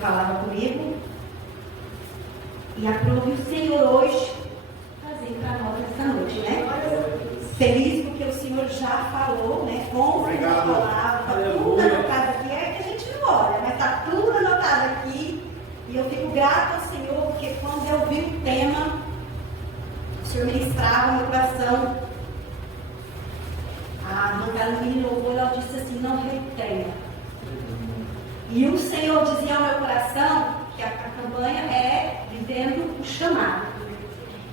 falava comigo. E aprove o Senhor hoje trazer para nós essa noite, né? Feliz porque o Senhor já falou, né? Com a palavra, está tudo anotado aqui. É que a gente não olha, mas está tudo anotado aqui. E eu fico grata ao Senhor, porque quando eu vi o tema, o Senhor ministrava no meu coração. A irmã Carolina louvou, ela disse assim: não retenha. E o Senhor dizia ao meu coração que a campanha é vivendo o chamado.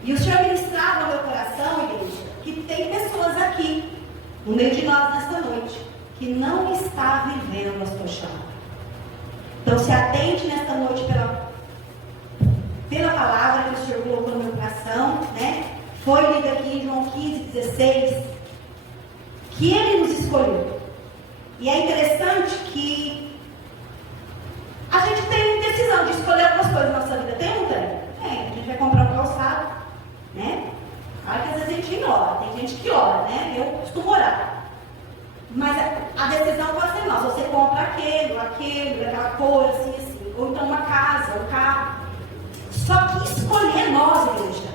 E o Senhor ministrava ao meu coração, igreja, que tem pessoas aqui, no meio de nós nesta noite, que não está vivendo a sua chamada. Então se atente nesta noite pela palavra que o Senhor colocou no meu coração, né? Foi lido aqui em João 15:16, que Ele nos escolheu. E é interessante que a gente tem decisão de escolher algumas coisas na nossa vida. Tem ou não tem? Tem. A gente vai comprar um calçado, né? Claro que às vezes a gente ignora. Tem gente que ora, né? Eu costumo orar. Mas a decisão pode ser nossa. Você compra aquela cor, assim. Ou então uma casa, um carro. Só que escolher nós, igreja.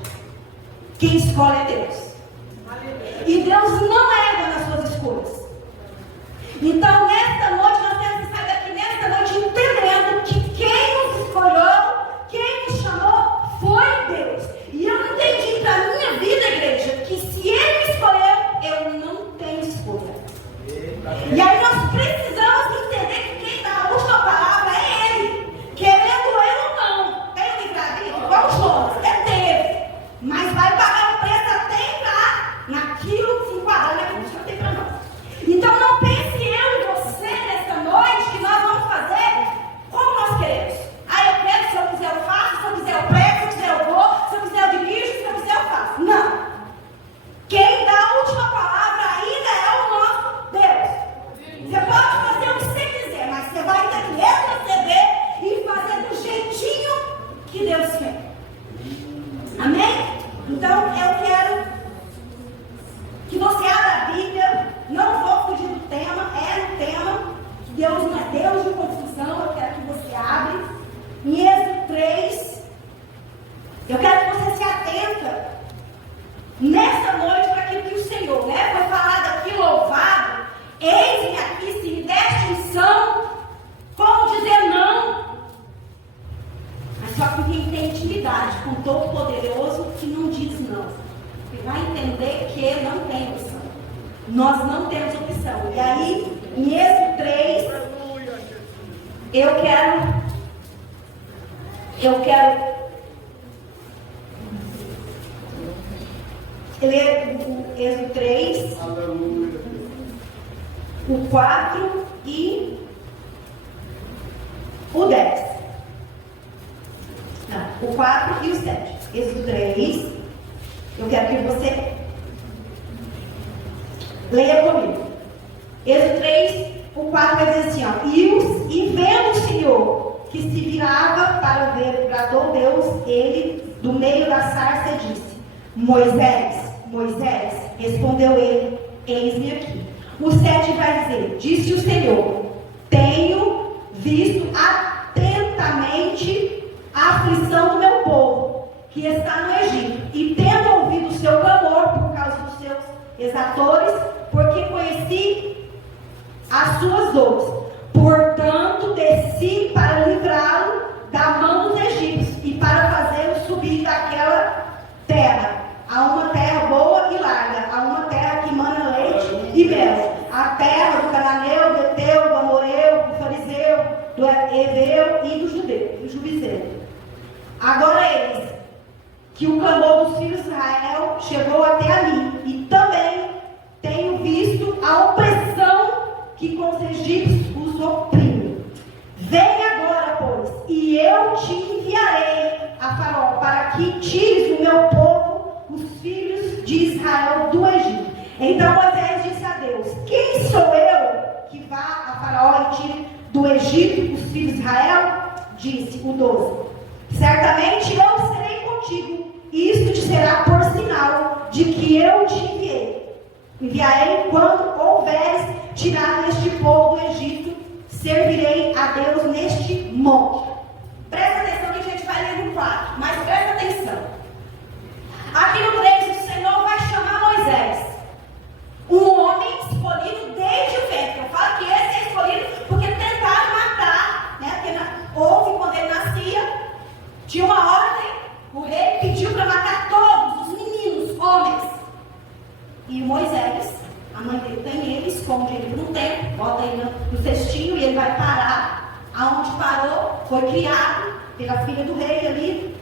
Quem escolhe é Deus. E Deus não erra nas suas escolhas. Então, nesta noite, nós temos que sair daqui nesta noite entendendo que quem nos escolheu, quem nos chamou, foi Deus. E eu entendi para a minha vida, igreja, que se Ele me escolheu, eu não tenho escolha. E aí nós precisamos entender que quem dá a última palavra é Ele. Querendo eu ou não. Tem um livramento, igual o Jonas, teve. Mas vai pagar o preço até entrar naquilo que se enquadrar naquilo que o Senhor tem para nós. Então não pense eu e você nesta noite que nós vamos fazer como nós queremos. Eu quero, se eu quiser eu faço, se eu quiser eu prego, se eu quiser eu vou, se eu quiser eu dirijo, se eu quiser eu faço. Não. Quem dá a última palavra ainda é o nosso Deus. Você pode fazer o que você quiser, mas você vai ter que retroceder e fazer do jeitinho que Deus quer. Amém? Então eu quero que você abra a Bíblia. Não vou fugir do tema, é um tema. Deus não é Deus de confusão. Eu quero que você abra em Êxodo 3. Eu quero que você se atenta nessa noite para aquilo que o Senhor, né? Foi falado aqui, louvado. Eis-me aqui, se me deste missão, como dizer não? Mas só que quem tem intimidade com o Todo-Poderoso que não diz não. Ele vai entender que não tem opção. Nós não temos opção. E aí, em Êxodo 3, eu quero ler o Êxodo 3, o 4 e o 10. Não, o 4 e o 7. Êxodo 3, eu quero que você leia comigo. Êxodo 3, o 4 vai dizer assim, ó. E vendo o Senhor que se virava para ver, bradou Deus, ele, do meio da sarça, disse: Moisés, Moisés, respondeu ele, eis-me aqui. O 7 vai dizer: disse o Senhor, tenho visto atentamente a aflição do meu povo, que está no Egito, e tendo ouvido o seu clamor por causa dos seus exatores, porque conheci as suas dores. Portanto, desci para livrá-lo da mão dos egípcios e para fazê-lo subir daquela terra a uma terra boa e larga, a uma terra que mana leite e mel, a terra do cananeu, do Eteu, do Amoreu, do Fariseu, do Heveu e do Jubizeu. Agora eis que o clamor dos filhos de Israel chegou até a mim, e também tenho visto a opressão que com os egípcios os oprime. Vem agora, pois, e eu te enviarei a Faraó, para que tires o meu povo, os filhos de Israel, do Egito. Então Moisés disse a Deus: quem sou eu que vá a Faraó e tire do Egito os filhos de Israel? Disse o 12: certamente eu serei contigo, e isto te será por sinal de que eu te enviarei quando houveres tirado este povo do Egito, servirei a Deus neste monte. parou, foi criado pela filha do rei ali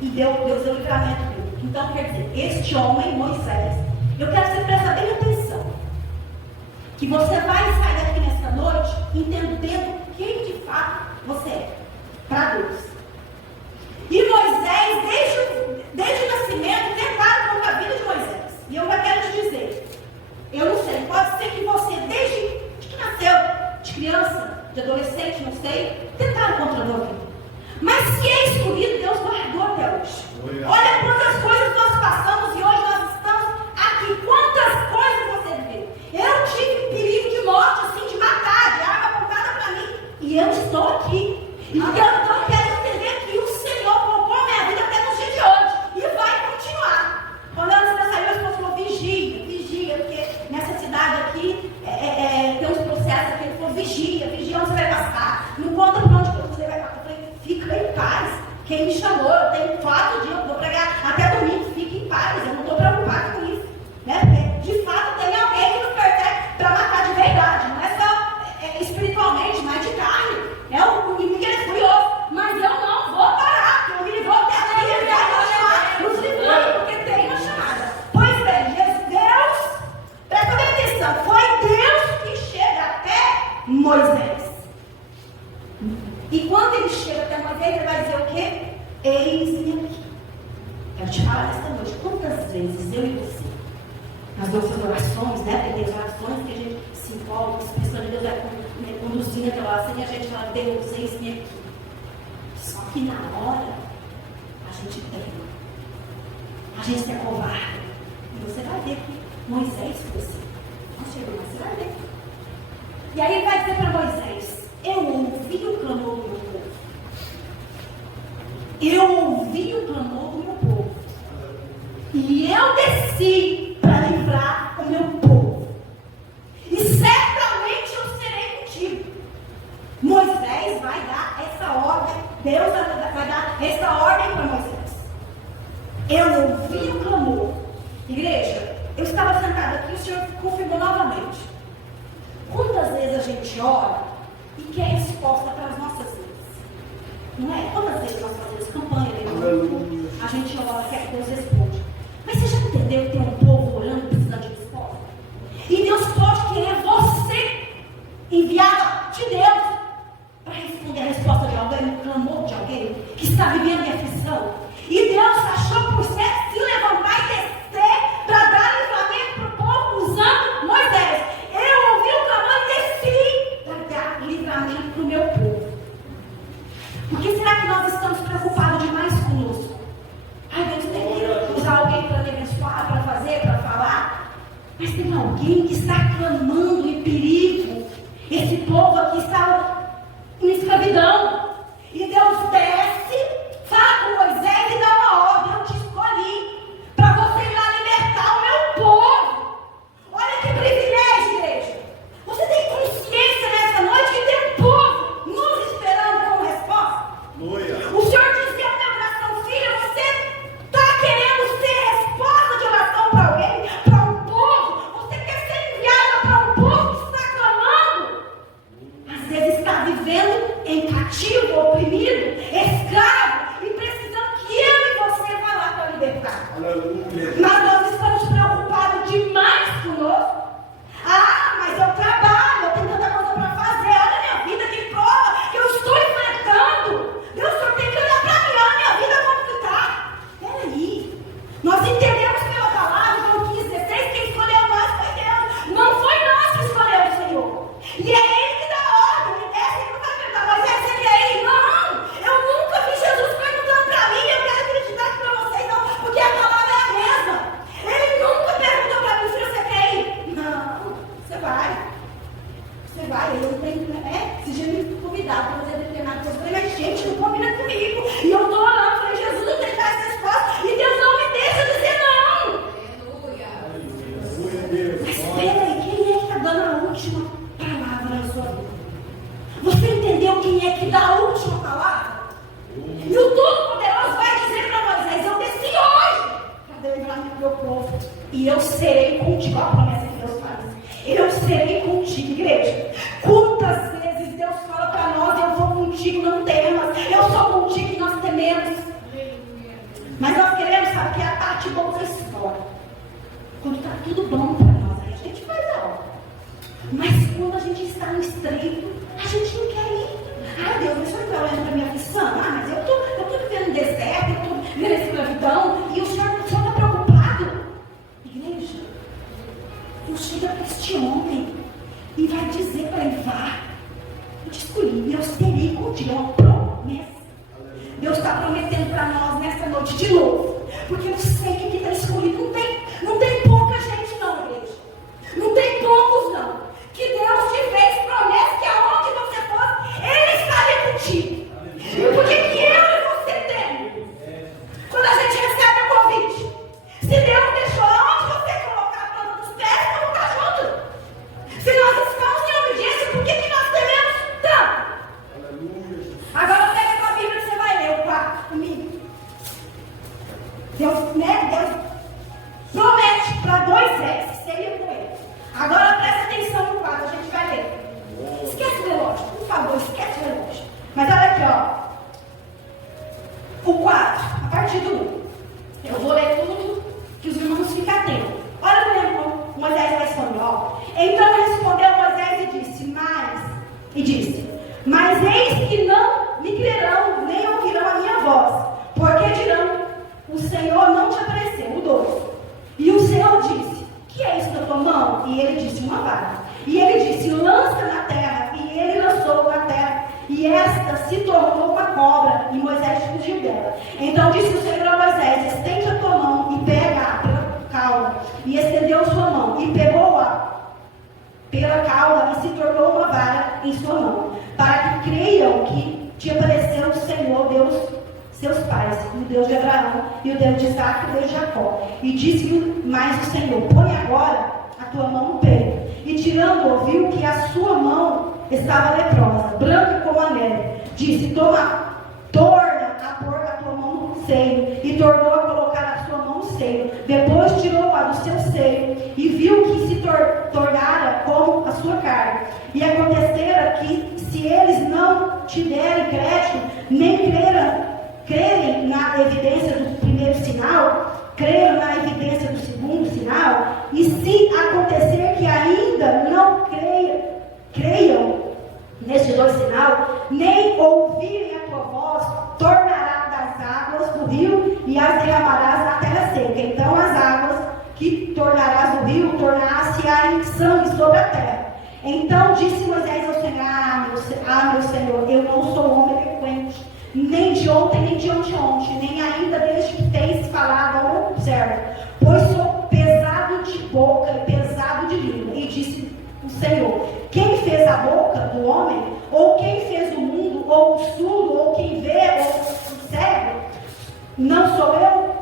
e Deus deu livramento dele. Então, quer dizer, este homem, Moisés, eu quero que você preste bem atenção, que você vai sair daqui nessa noite entendendo quem de fato você é para Deus. E Moisés, desde o nascimento, tentaram contra a vida de Moisés. E eu já quero te dizer, eu não sei, pode ser que você, desde que nasceu, de criança, de adolescente, não sei, tentaram contra a tua vida. Mas se é escolhido, Deus guardou até hoje. Olha quantas coisas nós passamos e hoje nós estamos aqui. Quantas coisas você viveu. Eu tive perigo de morte, assim, de matar, de arma apontada para mim. E eu estou aqui. Então eu quero entender que o Senhor colocou a minha vida até no dia de hoje. E vai continuar. Quando a Ana saiu, a esposa falou, vigia, porque nessa cidade aqui tem uns processos aqui. Ele falou, vigia onde você vai passar. Não conta por onde você vai passar. Eu falei, fica em paz. Quem me chamou, eu tenho 4 dias, eu vou pregar até domingo, fique em paz. Eu não estou preocupado com isso. Né? Porque, de fato, tem alguém que nos pertence para matar de verdade. Não é só espiritualmente, mas de carne. O inimigo é furioso. Mas eu não vou parar, porque o inimigo até aqui ele vai continuar nos livrando, porque tem uma chamada. Pois bem, Deus, presta bem atenção, foi Deus que chega até Moisés. E quando ele chega até Moisés, ele vai dizer o quê? Eis-me aqui. Quero te falar esta noite, quantas vezes eu e você, nas nossas orações, né? Porque tem as orações que a gente se envolve, a expressão de Deus vai conduzindo aquela oração e a gente fala, Deus, eis-me aqui. Só que na hora, a gente trema. A gente se acovarda. E você vai ver que Moisés foi assim. Não chegou, mas você vai ver. E aí ele vai dizer para Moisés, eu ouvi o clamor do meu povo. Eu ouvi o clamor do meu povo. E eu desci para livrar o meu povo. E certamente eu serei contigo. Moisés vai dar essa ordem. Deus vai dar essa ordem para Moisés. Eu ouvi o clamor. Igreja, eu estava sentado aqui e o Senhor confirmou novamente. Quantas vezes a gente ora e quer resposta para as nossas vidas? Não é? Quantas vezes nós fazemos campanha, a gente ora e quer que Deus responda. Mas você já entendeu que tem um povo orando precisando de resposta? E Deus pode querer você, enviada de Deus, para responder a resposta de alguém, o clamor de alguém que está vivendo em aflição. E Deus achou por certo se levantar e descer para dar livramento para o povo usando Moisés. Eu ouvi o clamor e desci para dar livramento para o meu povo. Por que será que nós estamos preocupados demais conosco? Ai, Deus tem que usar alguém para me abençoar, para fazer, para falar. Mas tem alguém que está clamando em perigo. Esse povo aqui está em escravidão. E Deus desce, fala com Moisés e dá uma ordem. Eu te escolhi para você ir lá libertar o meu povo. Olha que privilégio, igreja. Você tem consciência nessa noite que tem um povo nos esperando como resposta? O Senhor disse ao meu coração, filha, você está querendo ser resposta de oração para alguém, para um povo? Você quer ser enviada para um povo que está clamando? Às vezes está vivendo em cativo, oprimido, escravo, e precisando que eu e você vá lá para libertar. Mas nós estamos preocupados demais conosco. Ah, mas eu trabalho, eu tenho tanta coisa para fazer. Olha a minha vida, que prova que eu estou enfrentando. Deus só tem que olhar para mim, olha a minha vida como que está. Peraí, nós entendemos pela palavra, João 15:16, quem escolheu nós foi Deus. Não foi nós que escolheu o Senhor. E é Ele que dá ordem. Ele desce e não vai perguntar, mas você quer ir? Não, eu nunca vi Jesus perguntando para mim. Eu quero acreditar para vocês, não, porque a palavra é a mesma. Ele nunca perguntou para mim se você quer ir. Não, você vai. Você vai, eu tenho, se já me convidar para fazer determinada coisa, eu falei, mas gente, não combina comigo. E eu estou orando, eu falei, Jesus, eu tenho que dar essa resposta. E Deus não me deixa dizer não. Mas espera aí, quem é que está dando a última palavra na sua vida? Você entendeu quem é que dá a última palavra? E o Todo-Poderoso vai dizer para Moisés, eu desci hoje para livrar o meu povo. E eu serei contigo. Olha a promessa que Deus faz. Eu serei contigo, igreja. Quantas vezes Deus fala para nós Mas nós queremos saber que é a parte boa da história. Quando está tudo bom para nós, aí a gente faz a obra. Mas quando a gente está no estreito, a gente não quer ir. Ai Deus, mas o Senhor está olhando para a minha aflição? Mas eu estou vivendo no deserto, eu estou vivendo a escravidão, e o Senhor está preocupado. Igreja, Deus chega para este homem e vai dizer para ele: vá, eu te escolhi, eu serei contigo. É uma promessa. Deus está prometendo para nós nessa noite de novo, porque eu sei que aqui está escolhido. Não tem pouca gente não, igreja. Não tem poucos não. Que Deus te fez promessa que aonde você for, Ele estaria contigo. Porque que eu e você temos? Quando a gente recebe o convite, se Deus deixou aonde você colocar a planta dos pés, vamos estar juntos. Se nós estamos em obediência, por que nós tememos tanto? Agora pega a Bíblia que você vai ler o 4 comigo. Deus promete para 2 ex que seria com ele. Agora presta atenção no 4, a gente vai ler. Esquece o relógio, por favor, esquece o relógio. Mas olha aqui, ó. O 4, a partir do 1. Eu vou ler tudo que os irmãos ficam atentos. Olha como Moisés respondeu, ó. Então respondeu Moisés e disse, mas eis que não me crerão, nem ouvirão a minha voz, porque dirão, o Senhor não te apareceu. O 2. E o Senhor disse, que é isso na tua mão? E ele disse, uma vara. E ele disse, lança na terra. E ele lançou na terra. E esta se tornou uma cobra. E Moisés fugiu dela. Então disse o Senhor a Moisés, estende a tua mão e pega-a pela cauda. E estendeu sua mão e pegou-a pela cauda e se tornou uma vara em sua mão, para que creiam que te apareceu o Senhor Deus seus pais, o Deus de Abraão e o Deus de Isaac e o Deus de Jacó. E disse-lhe mais o Senhor, põe agora a tua mão no peito. E tirando-o, viu que a sua mão estava leprosa, branca como a neve. Disse, torna a pôr a tua mão no seio. E tornou a colocar a sua mão no seio. Depois tirou-a do seu seio e viu que se tornara como a sua carne. E acontecera que, se eles não te derem crédito, nem crerem na evidência do primeiro sinal, creram na evidência do segundo sinal, e se acontecer que ainda não creiam nestes 2 sinais, nem ouvirem a tua voz, tornará das águas do rio e as derramarás na terra seca. Então as águas que tornarás do rio tornar-se-á em sangue sobre a terra. Então disse Moisés ao Senhor, meu Senhor, eu não sou homem eloquente, nem de ontem, nem de ontem, nem ainda desde que tens falado ao observo, pois sou pesado de boca e pesado de língua. E disse o Senhor, quem fez a boca do homem? Ou quem fez o mundo? Ou o surdo? Ou quem vê? Ou o cego? Não sou eu?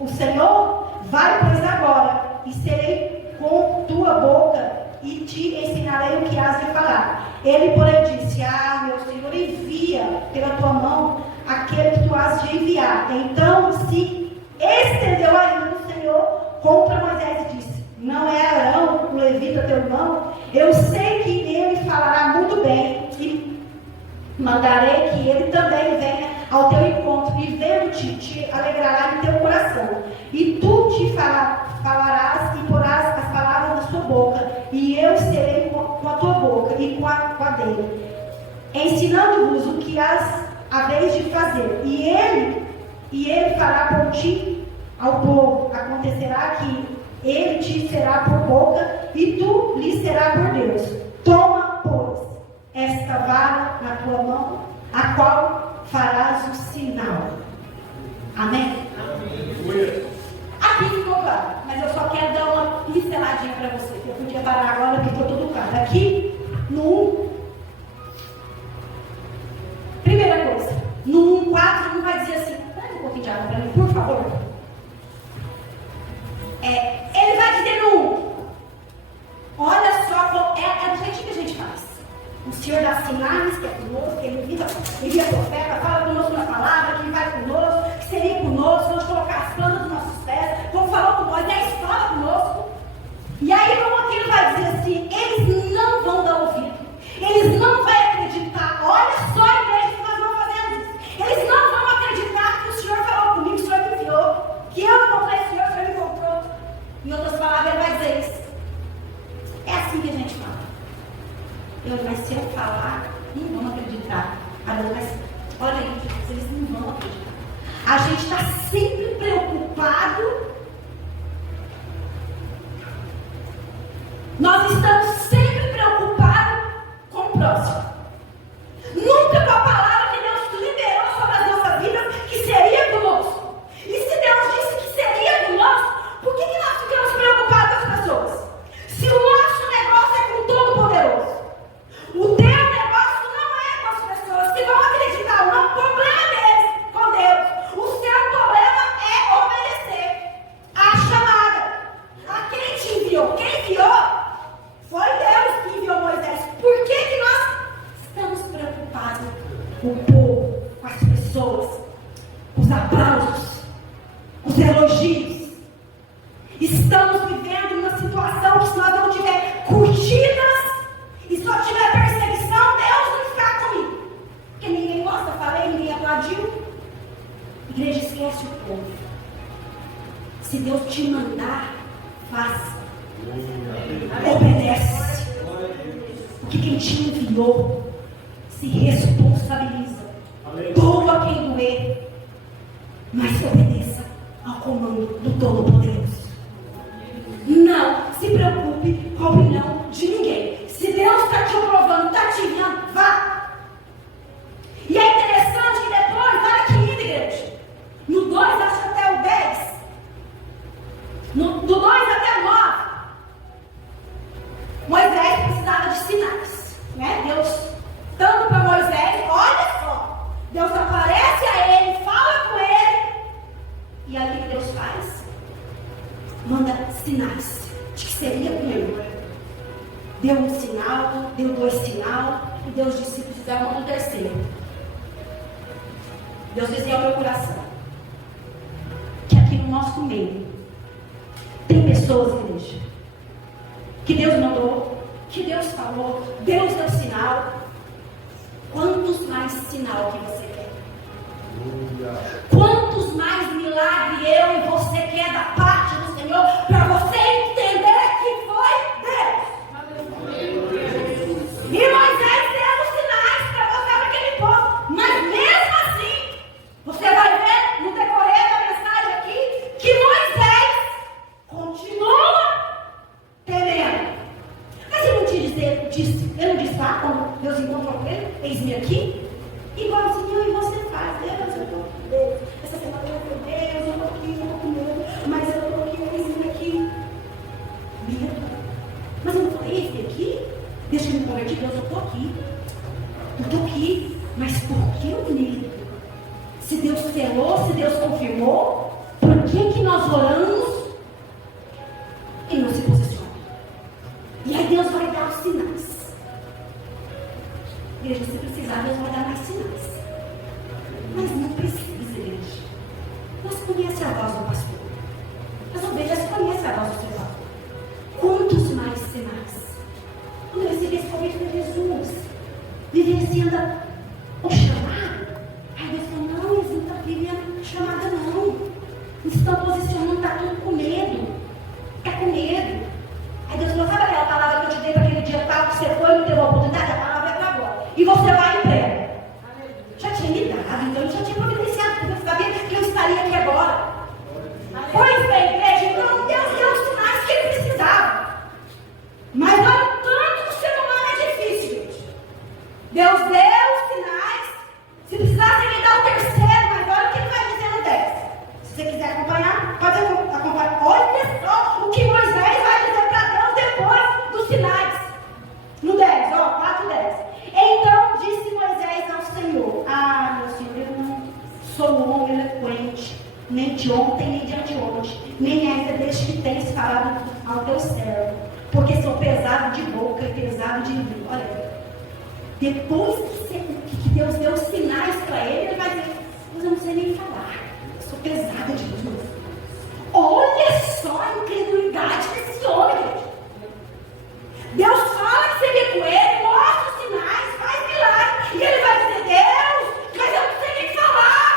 O Senhor? Vai, pois, agora, e serei com tua boca, e te ensinarei o que has de falar. Ele, porém, disse, meu Senhor, envia pela tua mão aquele que tu has de enviar. Então se estendeu ainda o Senhor contra Moisés e disse, não é Arão, o levita, teu irmão? Eu sei que ele falará muito bem, e mandarei que ele também venha ao teu encontro, e vendo-te, te alegrará em teu coração. E tu te falarás e porás as palavras na sua boca, e eu serei com a tua boca e com a dele, ensinando-vos o que haveis de fazer. E ele fará por ti ao povo. Acontecerá que ele te será por boca, e tu lhe será por Deus. Toma, pois, esta vara na tua mão, a qual farás o sinal. Amém? Aqui ficou claro, mas eu só quero dar uma pinceladinha para você, que eu podia parar agora porque ficou tudo claro. Aqui no 1, primeira coisa, no 1:4 não vai dizer assim, traz um pouquinho de água para mim, por favor. Ele vai dizer no 1, olha só, é do jeitinho que a gente faz. O Senhor dá sinais, que é conosco, que Ele envia profeta, fala conosco na palavra, que Ele vai conosco, que seria conosco, vamos colocar as plantas dos nossos pés, como falou com Moisés, fala conosco. E aí, como aqui ele vai dizer assim, eles não vão dar ouvido, eles não vão acreditar. Olha só, igreja, que nós não fazemos isso. Eles não vão acreditar que o Senhor falou comigo, o Senhor preparando, mas olha aí, eles não vão acreditar. A gente está sempre preocupado. Nós estamos sempre preocupados com o próximo. Nunca com a palavra que Deus liberou sobre as nossas vidas, que seria conosco. E se Deus disse que seria conosco, por que nós ficamos preocupados com as pessoas? Se o nosso negócio é com o Todo-Poderoso, o teu negócio não é com as pessoas que vão acreditar, não. O problema deles com Deus. O seu problema é obedecer à chamada, a quem te enviou. Quem enviou foi Deus que enviou Moisés. Por que nós estamos preocupados com o povo, com as pessoas, com os aplausos, com os elogios? Estamos vivendo uma situação que, se nós não tiver curtidas e só tiver perseguição, Deus não está comigo. Porque ninguém gosta, falei, ninguém aplaudiu. Igreja, esquece o povo. Se Deus te mandar, faça. Obedece. Porque quem te enviou se responsabiliza. Doa quem doer, mas obedeça ao comando do Todo-Poderoso. Não se preocupe com a opinião de ninguém. Se Deus está te aprovando, está te enviando, vá. E é interessante que depois, olha aqui, igreja, no 2, acho que até o 10, do 2 até o 9, Moisés precisava de sinais, né? Deus, tanto para Moisés, olha só, Deus aparece a ele, fala com ele, e aí o que Deus faz? Manda sinais de que seria com ele. Deu um sinal, deu 2 sinais, e Deus disse que precisava do terceiro. Deus dizia ao meu coração que aqui no nosso meio tem pessoas, igreja, que Deus mandou, que Deus falou, Deus deu sinal. Quantos mais sinal que você quer? Quantos mais milagres eu e você quer da parte do Senhor, para você entender que foi Deus? E Moisés deu os sinais para mostrar para aquele povo, mas mesmo assim, você vai ver no decorrer da mensagem aqui, que Moisés continua temendo. Mas ele não disse, ele não disse lá, quando Deus encontrou com ele, eis-me aqui, igualzinho eu e você faz. Deus, eu estou com Deus, essa semana eu estou com Deus, eu estou aqui, eu estou com Deus, mas eu estou aqui, eis-me aqui. Mas eu não falei, eis-me aqui, deixa eu me converter, Deus, eu estou aqui, mas por que o medo? Se Deus selou, se Deus confirmou, por que nós oramos e não se posiciona? E aí Deus vai dar os sinais. Igreja, se precisar, Deus vai dar mais sinais. Mas não precisa, igreja. Nós conhecemos a voz do pastor. As ovelhas conhecem a voz do seu pastor. Quantos mais sinais? Quando eu recebi esse convite de Jesus, vivenciando o chamado, aí Deus falou, não, eles não estão vivendo chamada não. Eles estão posicionando, está tudo com medo. Está com medo. Aí Deus falou, sabe aquela palavra que eu te dei para aquele dia tal, que você foi e não teve a oportunidade? A palavra é para agora. E você vai em pé. Já tinha me dado, então eu já tinha providenciado, porque eu sabia que eu estaria aqui agora. Pois bem, igreja, então Deus deu os sinais que ele precisava. Mas olha o tanto que o ser humano é difícil, gente. Deus deu os sinais. Se precisasse, ele dá o terceiro, mas olha o que ele vai dizer no 10. Se você quiser acompanhar, pode acompanhar. Olha só o que Moisés vai dizer para Deus depois dos sinais. No 10, ó, 4, 10. Então disse Moisés ao Senhor, meu Senhor, eu não sou um homem eloquente, nem de ontem, nem de anteontem, nem ainda desde que tens falado ao teu servo, porque sou pesado de boca e pesado de língua. Olha, depois que Deus deu os sinais para ele, ele vai dizer, mas eu não sei nem falar, eu sou pesado de língua. Olha só a incredulidade desse homem, gente. Deus fala que seria com ele, mostra os sinais, faz milagre. E ele vai dizer, Deus, mas eu não sei nem falar.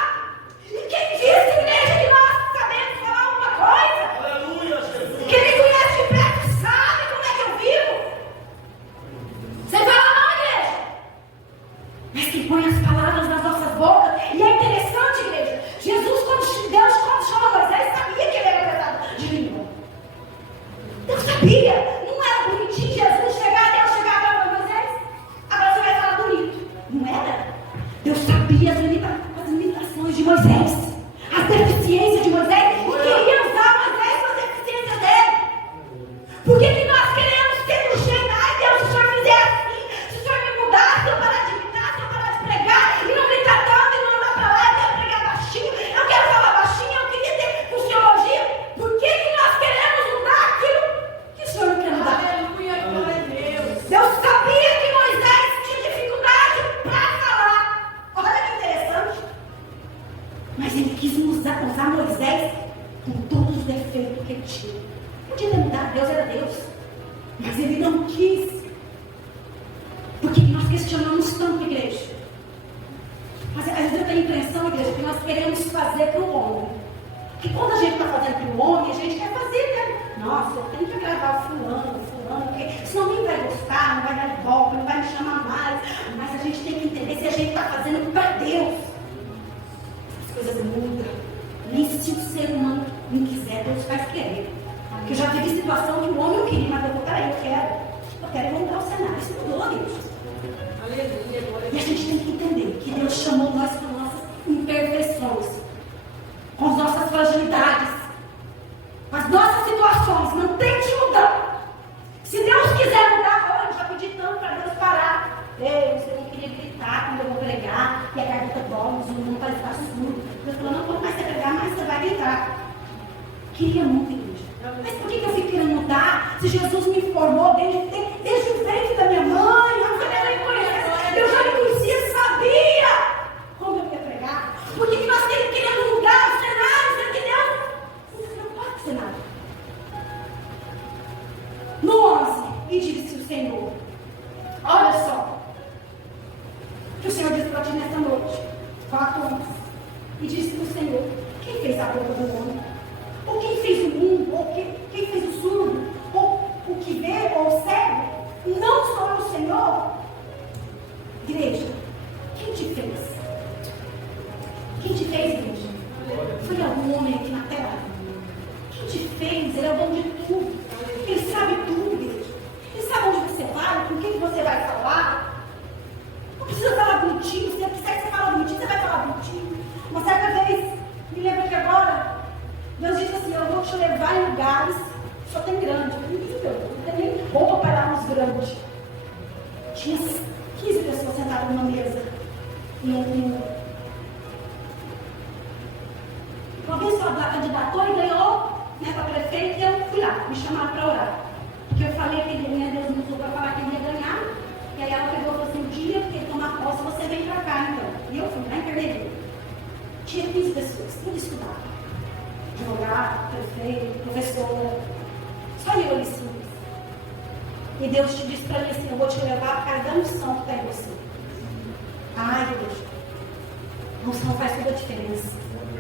E quem disse, igreja, que nós sabemos falar alguma coisa? Aleluia, Jesus. Quem me conhece de perto sabe como é que eu vivo. Você fala não, igreja. Mas quem põe as palavras bocas. E é interessante, igreja, Deus, quando chama Moisés, sabia que ele era pesado de língua. Deus sabia. Não era bonitinho Jesus chegar, Deus chegar para Moisés. Agora você vai falar bonito. Não era? Deus sabia as limitações de Moisés, as deficiências de Moisés, e queria usar Moisés com as deficiências dele. Por que nós queremos ter um jeito? Ai, Deus, se o Senhor fizer assim, se o Senhor me mudar, se eu parar de gritar, se eu parar de pregar, e não gritar tanto, e não andar para lá, eu quero pregar baixinho, eu quero falar baixinho, eu queria ter fusiologia. Por que nós queremos mudar aquilo que o Senhor não quer mudar? Aleluia, glória a Deus. Deus sabia que Moisés tinha dificuldade para falar. Olha que interessante. Mas ele quis usar Moisés com todos os defeitos que ele tinha. Podia ter mudado, Deus era Deus. Mas ele não quis. Porque nós questionamos tanto, igreja. Mas às vezes eu tenho a impressão, igreja, que nós queremos fazer para o homem. Que quando a gente está fazendo para o homem, a gente quer fazer, né? Nossa, eu tenho que agradar fulano, porque senão ninguém vai gostar, não vai dar ibope, não vai me chamar mais. Mas a gente tem que entender se a gente está fazendo para Deus. As coisas mudam. Nem se o ser humano não quiser, Deus faz querer. Porque eu já tive situação que o homem não queria, mas eu vou, peraí, eu quero mudar o cenário. Isso mudou, Deus. E a gente tem que entender que Deus chamou nós com nossas imperfeições, com as nossas fragilidades, com as nossas situações. Não tem que mudar. Se Deus quiser mudar, olha, eu já pedi tanto para Deus parar. Deus, eu não queria gritar quando eu vou pregar, e a garganta dói, os não vai ficar surdo. Deus falou, não, quanto mais você pregar, mais você vai gritar. Queria muito, igreja. Mas por que eu fiquei querendo mudar? Se Jesus me formou desde o ventre da minha mãe, eu já me conhecia, sabia como eu ia pregar. Por que nós queremos mudar o cenário? Sendo que Deus não pode com o cenário. No 11, e disse o Senhor, olha só, que o Senhor disse para ti nessa noite, 4:11, e disse o Senhor, quem fez a boca do homem? Ou quem fez o mundo? Ou quem fez o surdo? Ou o que vê? Ou o cego? Não sou eu o Senhor? Igreja, quem te fez? Quem te fez, igreja? Foi algum homem aqui na terra? Quem te fez? Ele é o dono de tudo. Ele sabe tudo, igreja. Ele sabe onde você vai, com quem você vai falar. Não precisa falar bonitinho. Se você fala bonitinho, você vai falar bonitinho. Uma certa vez, me lembro que agora, Deus disse assim, eu vou te levar em lugares que só tem grande. Não tem nem roupa para lá nos grandes. Tinha 15 pessoas sentadas numa mesa. Uma vez que ela candidatou e ganhou, né, para prefeito, e eu fui lá, me chamaram para orar. Porque eu falei que Deus me usou para falar que ele ia ganhar. E aí ela pegou e falou assim, o dia que ele tomar posse, você vem para cá, então. E eu fui lá em Carneirinho. Tinha 15 pessoas, tudo estudado. Advogado, prefeito, professor. Só eu ali sim. E Deus te disse para mim assim, eu vou te levar por causa da unção que está em você. Ai, Deus. A unção faz toda a diferença.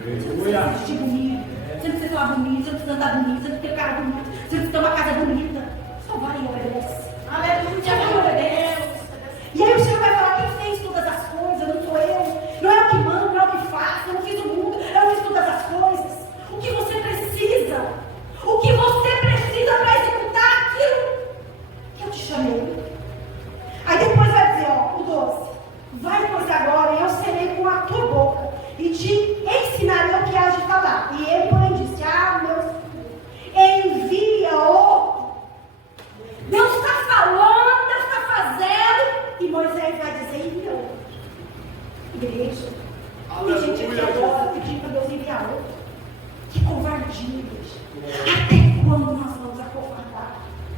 Você não precisa se vestir bonito, você não precisa falar bonito, você não precisa andar bonito, você não precisa ter cara bonita, você não precisa ter uma casa bonita. Só vai e obedece. Aleluia, já vai e obedece. E aí o Senhor vai falar, quem fez todas as coisas? Não sou eu. Não é o que manda, não é o que faz, eu não fiz o mundo, eu fiz todas as coisas. O que você precisa? O que você precisa para executar aquilo que eu te chamei? Aí depois vai dizer, ó, o 12. Vai, pois agora, eu serei com a tua boca e te ensinarei o que hás de falar. E ele, porém, disse, meu filho, envia outro. Deus está falando, Deus está fazendo. E Moisés vai dizer, envia outro. Igreja, tem gente aqui agora pedindo para Deus enviar outro. Que covardia, igreja. Até quando nós vamos acovardar?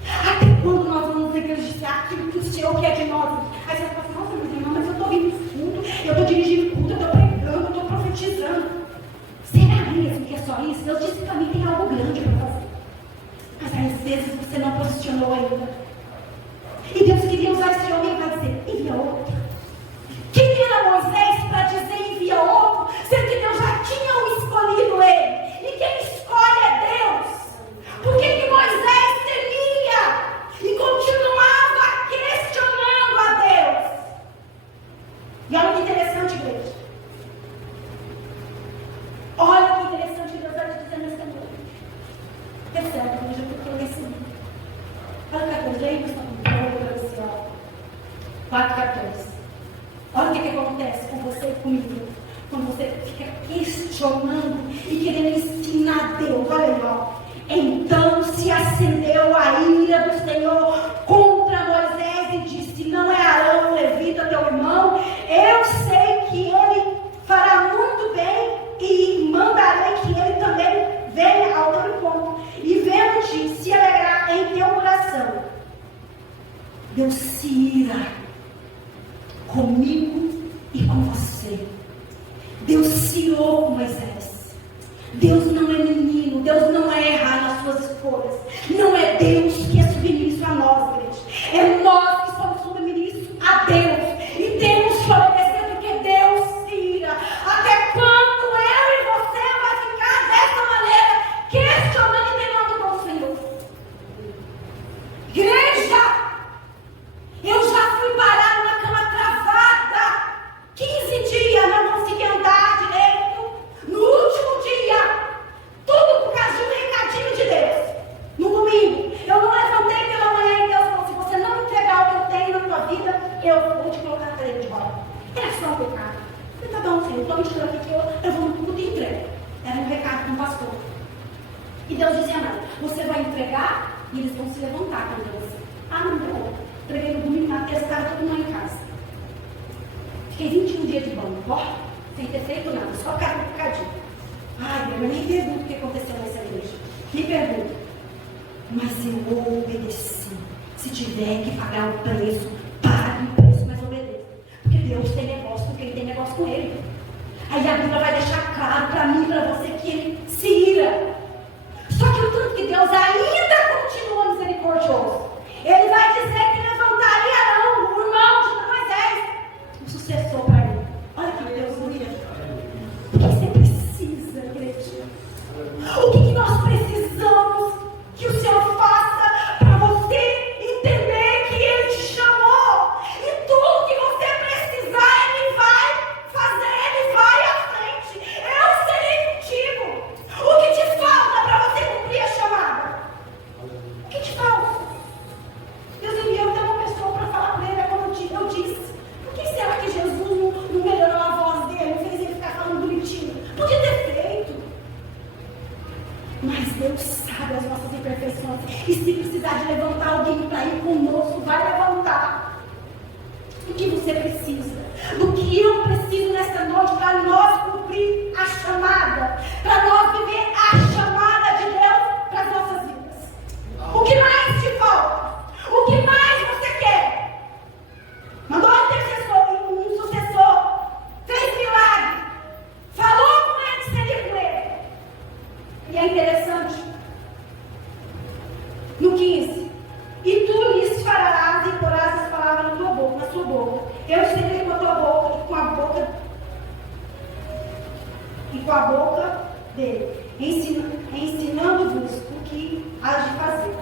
Até quando nós vamos negligenciar aquilo que o Senhor quer de nós? Aí você vai falar assim, nossa, meu irmão, mas eu estou vindo no culto, eu estou dirigindo culto, eu estou pregando, eu estou profetizando. Será mesmo que é só isso? Deus disse para mim que tem algo grande para fazer. Mas às vezes você não posicionou ainda. E Deus queria usar esse homem para dizer, envia outro. Quem era Moisés para dizer envia outro, sendo que Deus já tinha escolhido ele? E quem escolhe é Deus. Por que Moisés temia e continuava questionando a Deus? E olha que interessante, igreja. 14, lembra? Para você, ó. 4,14. Olha o que acontece com você e comigo. Quando você fica questionando e querendo ensinar Deus. Olha aí, ó. Então se acendeu a ira do Senhor contra Moisés e disse: não é Arão, o levita, teu irmão? Eu sei que ele fará muito bem e mandarei que ele também venha ao teu encontro e vendo-te se alegrar em teu coração. Deus se ira comigo e com você. Deus se irou com Moisés. Deus não é menino, Deus não é errar nas suas escolhas. Não é Deus que é submisso a nós, igreja. É nós que somos submissos a Deus. E temos que obedecer porque Deus se ira. Até quando eu e você vai ficar dessa maneira, questionando e temendo com o Senhor? Igreja, eu já fui parar na cama travada 15 dias, não consegui andar direito. No último dia, tudo por causa de um recadinho de Deus. No domingo, eu não levantei pela manhã e Deus falou: se você não entregar o que eu tenho na tua vida, eu vou te colocar na cadeira de roda. Era só um pecado. Eu falei: tá bom, Senhor, estou me tirando aqui que eu vou no culto e entrego. Era um recado para um pastor. E Deus dizia: não, você vai entregar e eles vão se levantar contra você. Ah, não deu. Entreguei no domingo, na terça, estava todo mundo em casa. Fiquei 21 dias de banho, ó, sem ter feito nada, só caiu um bocadinho. Ai, eu nem pergunto o que aconteceu nessa igreja. Me pergunto. Mas eu obedeci. Se tiver que pagar o preço, pague o preço, mas obedeça. Porque Deus tem negócio com quem tem negócio com Ele. Aí a Bíblia vai deixar claro para mim e para você que Ele se ira. Só que o tanto que Deus ainda continua misericordioso. Ele vai dizer que levantaria Arão, o irmão de Moisés, o sucessor para ele. Olha que Deus bonito. O que você precisa, igreja? O que nós precisamos que o Senhor faça para você entender que Ele te chamou? E tudo que você precisar, Ele vai fazer, Ele vai à frente. Eu serei contigo. O que te falta para você cumprir a chamada? O que te falta? Deus enviou até uma pessoa para falar para ele, como eu disse. Por que será que Jesus não melhorou a voz dele, não fez ele ficar falando bonitinho? Podia ter feito. Mas Deus sabe as nossas imperfeições. E se precisar de levantar alguém para ir conosco, vai levantar. O que você precisa? Do que eu preciso nessa noite para nós cumprir a chamada, para nós viver a chamada de Deus para as nossas vidas. O que mais te falta? O que mais você quer? Mandou um sucessor, fez milagre, falou com ele que seria com ele. E é interessante, no 15: e tu lhes farás e porás as palavras na sua boca. Eu estarei com a tua boca e com a boca dele, ensinando-vos o que has de fazer.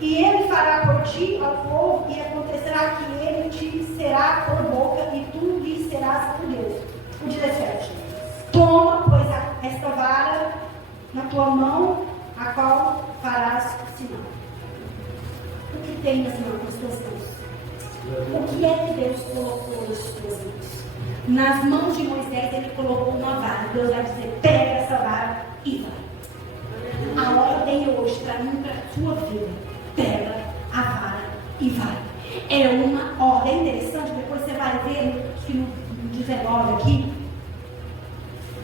E ele fará por ti ao povo, e acontecerá que ele te será por boca, e tu lhe serás por Deus. O 17: toma, pois, esta vara na tua mão, a qual farás sinal. O que tem nas mãos das tuas mãos? O que é que Deus colocou nas tuas mãos? Nas mãos de Moisés ele colocou uma vara. Deus vai dizer: pega essa vara e vai. A ordem hoje para mim, para a sua vida: pega a vara e vai. É uma ordem interessante. Depois você vai ver no 19 aqui,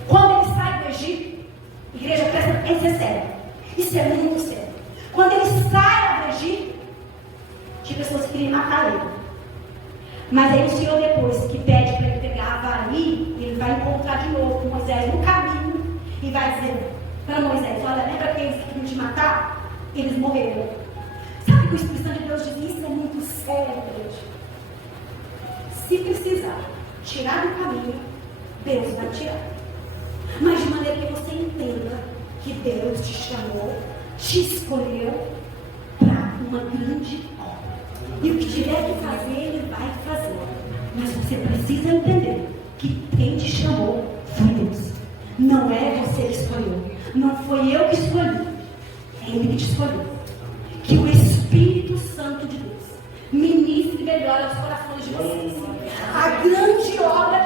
quando ele sai do Egito. Igreja, presta, isso é sério. Isso é muito sério. Quando ele sai do Egito, tinha pessoas que queriam matar ele. Mas aí o Senhor, depois que pede para ele pegar a vara ali, ele vai encontrar de novo com Moisés no caminho e vai dizer para Moisés: olha, lembra aqueles que queriam te matar? Eles morreram. Sabe que o Espírito Santo de Deus diz: isso é muito sério, igreja. Se precisar tirar do caminho, Deus vai tirar. Mas de maneira que você entenda que Deus te chamou, te escolheu para uma grande obra. E o que tiver que fazer, Ele vai fazer. Mas você precisa entender que quem te chamou foi Deus. Não é você que escolheu. Não foi eu que escolhi. É Ele que te escolheu. Que o Espírito Santo de ministre melhor aos corações de vocês. A grande obra